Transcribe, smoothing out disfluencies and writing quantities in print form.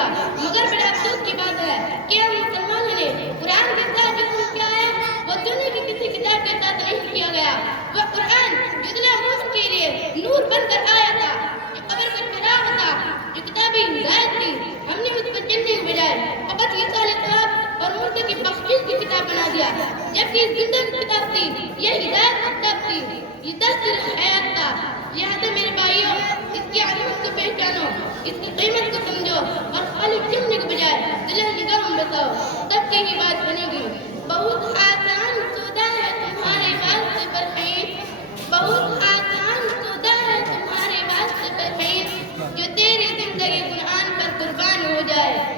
گا، مگر بڑے افسوس کی بات ہے کہ ہم مسلمانوں نے قرآن کے ساتھ جو کچھ کیا ہے وہ دنیا کی کسی کتاب کے ساتھ نہیں کیا گیا۔ وہ قرآن جتنا مومن کے لیے نور بن کر آیا تھا، جو قبر کا چراغ تھا، جو کتابی ہدایت تھی، ہم نے اس پر چلنے کے بجائے فقط یہ ثواب اور مردے کی بخشش کی کتاب بنا دیا، جبکہ اس زندہ کی کتاب تھی، یہ ہدایت کی کتاب تھی، یہ دستور حیات تھا۔ لہذا میرے بھائیوں، اس کی عظمت کو پہچانو، اس کی قیمت کو سمجھو اور خالی چمنے کے بجائے دل نگاہ میں بتاؤ، تب کہیں بات بنے گی۔ بہت آسان سودا ہے تمہارے واسطے برخیز، بہت آسان سودا ہے تمہارے واسطے برخیز، جو تیری زندگی قرآن پر قربان ہو جائے۔